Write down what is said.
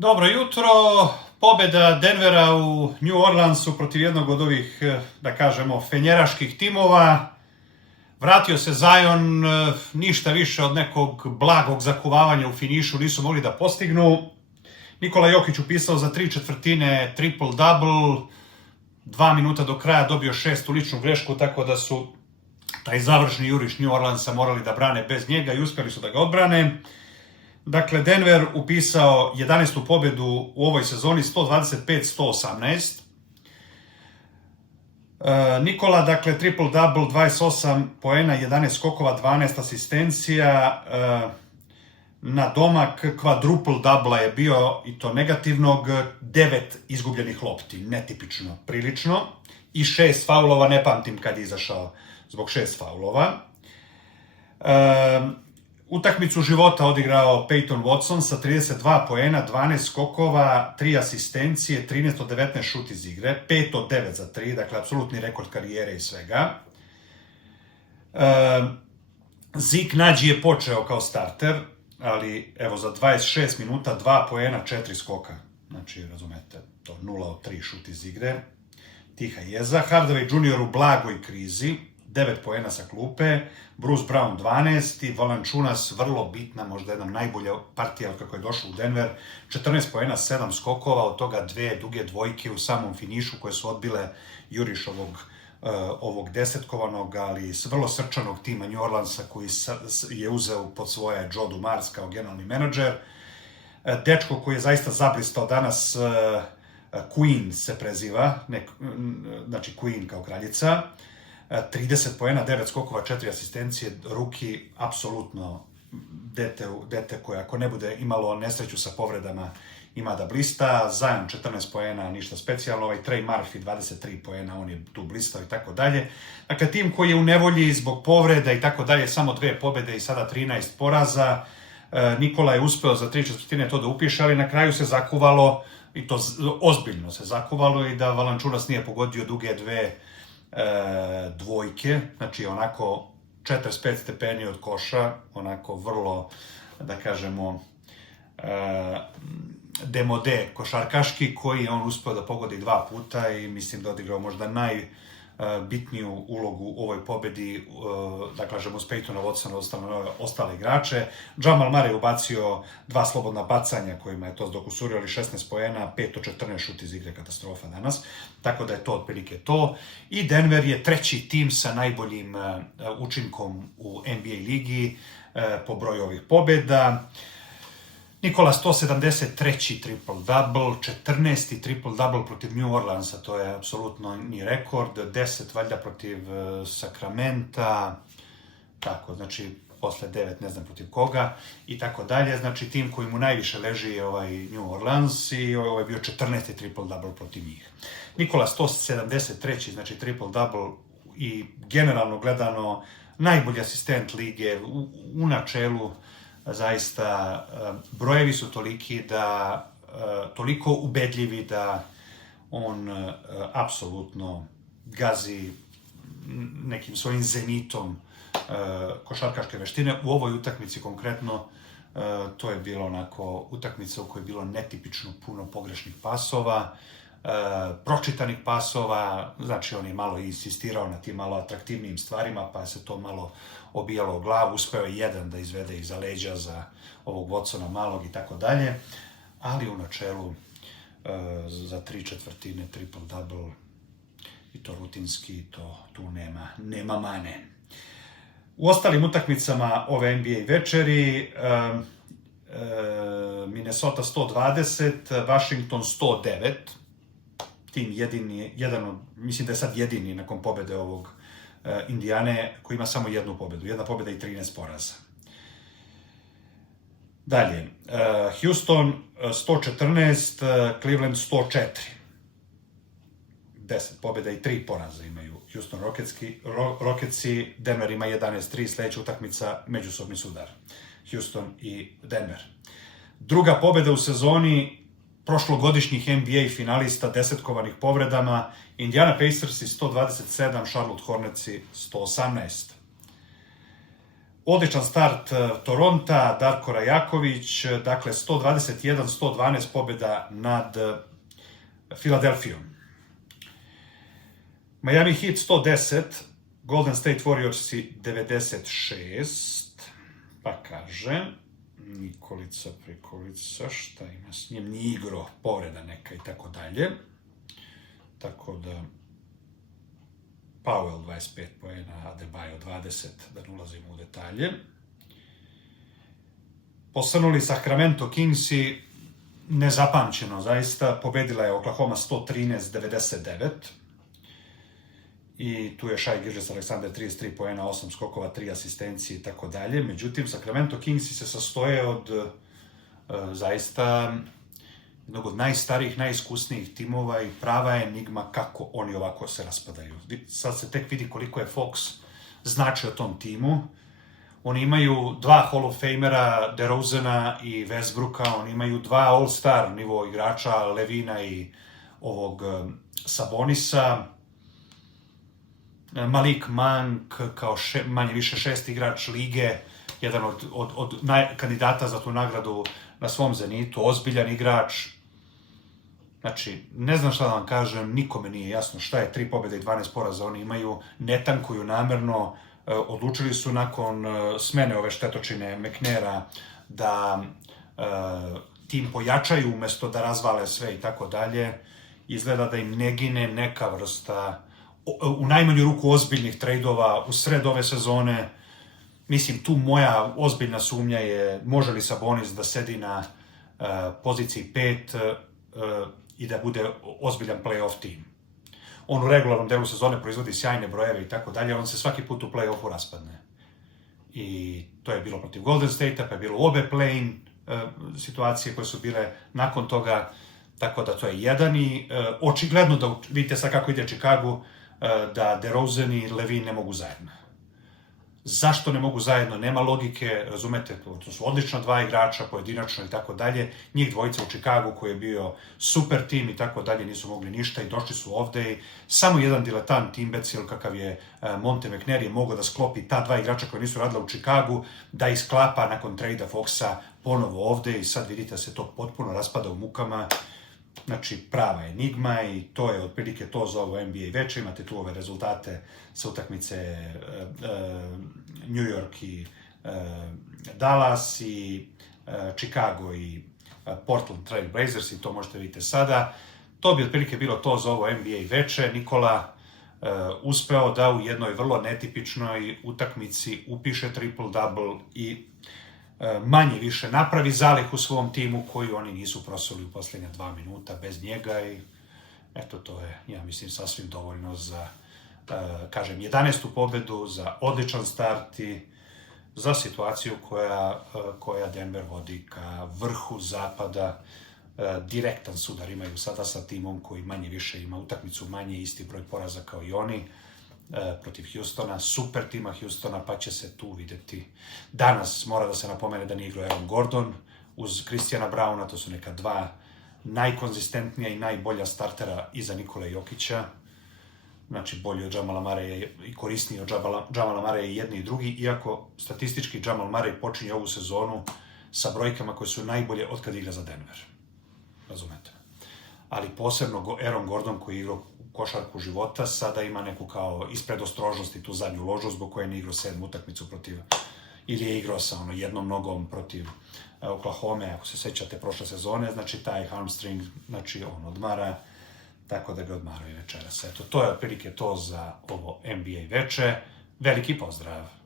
Dobro jutro, pobjeda Denvera u New Orleansu protiv jednog od ovih, da kažemo, fenjeraških timova. Vratio se Zion, ništa više od nekog blagog zakuvavanja u finišu nisu mogli da postignu. Nikola Jokić upisao za 3/4 triple-double, 2 minuta do kraja dobio 6. ličnu grešku, tako da su taj završni juriš New Orleansa morali da brane bez njega i uspjeli su da ga odbrane. Dakle, Denver upisao 11. pobjedu u ovoj sezoni, 125-118. Nikola, dakle, triple-double, 28 poena, 11 skokova, 12 asistencija. Na domak kvadruple-double je bio, i to negativnog, 9 izgubljenih lopti, netipično, prilično. I 6 faulova, ne pamtim kad je izašao zbog 6 faulova. Utakmicu života odigrao Peyton Watson sa 32 poena, 12 skokova, 3 asistencije, 13 od 19 šut iz igre, 5 od 9 za 3, dakle, apsolutni rekord karijere i svega. Zeke Nađi je počeo kao starter, ali evo za 26 minuta 2 poena, 4 skoka. Znači, razumete, to 0 od 3 šut iz igre. Tiha jeza. Hardaway Jr. u blagoj krizi, 9 poena sa klupe, Bruce Brown 12 i Valanciunas, vrlo bitna, možda jedna najbolja partija od kako je došao u Denver, 14 poena, 7 skokova, od toga 2 duge dvojke u samom finišu koje su odbile juriš ovog desetkovanog, ali vrlo srčanog tima New Orleansa koji je uzeo pod svoje Joe Dumars kao generalni menadžer. Dečko koji je zaista zablistao danas, Queen se preziva, znači Queen kao kraljica, 30 poena, 9 skokova, 4 asistencije, ruki, apsolutno dete koje ako ne bude imalo nesreću sa povredama ima da blista. Zion 14 poena, ništa specijalno, Trey Murphy 23 poena, on je tu blistao i tako dalje. Dakle, tim koji je u nevolji zbog povreda i tako dalje, samo 2 pobjede i sada 13 poraza. Nikola je uspeo za 3/4 to da upiše, ali na kraju se zakuvalo, i to ozbiljno se zakuvalo, i da Valanciunas nije pogodio duge 2 dvojke, znači onako 45 stepeni od koša, onako vrlo, da kažemo, demode košarkaški, koji je on uspeo da pogodi 2 puta i mislim da odigrao možda najbitniju ulogu u ovoj pobedi, da kažemo, s Peytona Watsona ostale igrače. Jamal Murray ubacio 2 slobodna bacanja kojima je to dokusurio, ali 16 poena, 5 od 14 šut iz igre, katastrofa danas. Tako da je to otprilike to. I Denver je 3. tim sa najboljim učinkom u NBA ligi po broju ovih pobjeda. Nikola 173. triple-double, 14. triple-double protiv New Orleansa, to je apsolutno ni rekord, 10 valjda protiv Sakramenta, tako, znači, posle 9 ne znam protiv koga, i tako dalje, znači tim koji mu najviše leži je New Orleans i ovo je bio 14. triple-double protiv njih. Nikola 173. znači triple-double i generalno gledano najbolji asistent lige u načelu. Zaista, brojevi su toliki da, toliko ubedljivi da on apsolutno gazi nekim svojim zenitom košarkaške veštine. U ovoj utakmici konkretno to je bilo onako utakmica u kojoj je bilo netipično puno pogrešnih pasova, pročitanih pasova, znači on je malo insistirao na tim malo atraktivnijim stvarima, pa se to malo obijalo u glavu, uspeo je jedan da izvede iza leđa za ovog Watsona malog i tako dalje, ali u načelu za 3/4 triple-double i to rutinski, tu nema mane. U ostalim utakmicama ove NBA večeri, Minnesota 120, Washington 109, tim mislim da je sad jedini nakon pobjede ovog Indijane koji ima samo jednu pobjedu. 1 pobjeda i 13 poraza. Dalje, Houston 114, Cleveland 104. 10 pobjeda i 3 poraza imaju Houston Rocketsi, Denver ima 11-3, sljedeća utakmica međusobni sudar. Houston i Denver. Druga pobjeda u sezoni prošlogodišnjih NBA finalista desetkovanih povredama, Indiana Pacersi 127, Charlotte Hornetsi 118. Odličan start Toronta, Darko Rajaković, dakle 121-112 pobjeda nad Filadelfijom. Miami Heat 110, Golden State Warriors 96, pa kaže Nikolica Prikolica, šta ima s njim, nije igro, povreda neka i tako dalje. Tako da Powell 25 poena, Adebayo 20, da ne ulazimo u detalje. Posrnuli Sacramento Kingsi, nezapamćeno zaista, pobedila je Oklahoma 113-99. I tu je Shai Gilgeous-Alexander 33 poena, 8 skokova, 3 asistencije i tako dalje. Međutim, Sacramento Kingsi se sastoje od zaista jednog od najstarijih, najiskusnijih timova i prava je enigma kako oni ovako se raspadaju. Sad se tek vidi koliko je Fox značio tom timu. Oni imaju dva Hall of Famera, DeRozana i Westbrooka, oni imaju dva All-Star nivo igrača, Levina i ovog Sabonisa. Malik Monk kao manje više šesti igrač lige, jedan od kandidata za tu nagradu na svom zenitu, ozbiljan igrač. Znači, ne znam šta da vam kažem, nikome nije jasno šta je 3 pobjede i 12 poraza oni imaju, ne tankuju namerno, odlučili su nakon smene ove štetočine McNaira da tim pojačaju umjesto da razvale sve i tako dalje. Izgleda da im ne gine neka vrsta u najmanju ruku ozbiljnih trejdova u sred ove sezone. Mislim, tu moja ozbiljna sumnja je može li Sabonis da sedi na poziciji 5 i da bude ozbiljan play-off tim. On u regularnom delu sezone proizvodi sjajne brojeve i tako dalje, on se svaki put u play-offu raspadne. I to je bilo protiv Golden State-a, pa je bilo obe play-in situacije koje su bile nakon toga, tako da to je jedan i očigledno da vidite sad kako ide Chicago, da DeRozan i Levin ne mogu zajedno. Zašto ne mogu zajedno? Nema logike, razumete, to su odlična dva igrača, pojedinačno i tako dalje. Njih dvojica u Chicagu koji je bio super tim i tako dalje nisu mogli ništa i došli su ovde i samo jedan diletant imbecil kakav je Monte McNair je mogao da sklopi ta dva igrača koji nisu radila u Chicagu, da isklapa nakon trejda Foxa ponovo ovde i sad vidite da se to potpuno raspada u mukama. Znači, prava enigma i to je otprilike to za ovo NBA veče. Imate tu ove rezultate sa utakmice New York i Dallas i Chicago i Portland Trail Blazers i to možete vidjeti sada. To bi otprilike bilo to za ovo NBA veče. Nikola uspeo da u jednoj vrlo netipičnoj utakmici upiše triple-double i manje više napravi zalih u svom timu koju oni nisu prosuli u posljednja 2 minuta bez njega i eto to je, ja mislim, sasvim dovoljno za, kažem, 11. pobedu, za odličan start i za situaciju koja Denver vodi ka vrhu zapada. Direktan sudar imaju sada sa timom koji manje više ima utakmicu manje, isti broj poraza kao i oni protiv Houstona, super tima Houstona, pa će se tu vidjeti. Danas mora da se napomene da nije igrao Aaron Gordon uz Christiana Browna, to su neka dva najkonzistentnija i najbolja startera iza Nikole Jokića. Znači, bolji od Jamala Murraya i korisniji od Jamala Murraya i jedni i drugi, iako statistički Jamal Murray počinje ovu sezonu sa brojkama koje su najbolje od kad igra za Denver. Razumete? Ali posebno Aaron Gordon koji je igrao košarku života, sada ima neku kao ispred ostrožnosti tu zadnju ložu zbog koje nije igrao 7. utakmicu protiv, ili je igrao sa jednom nogom protiv Oklahoma, ako se sećate prošle sezone, znači taj hamstring, znači on odmara, tako da ga odmaraju večeras. Eto, to je otprilike to za ovo NBA veče. Veliki pozdrav!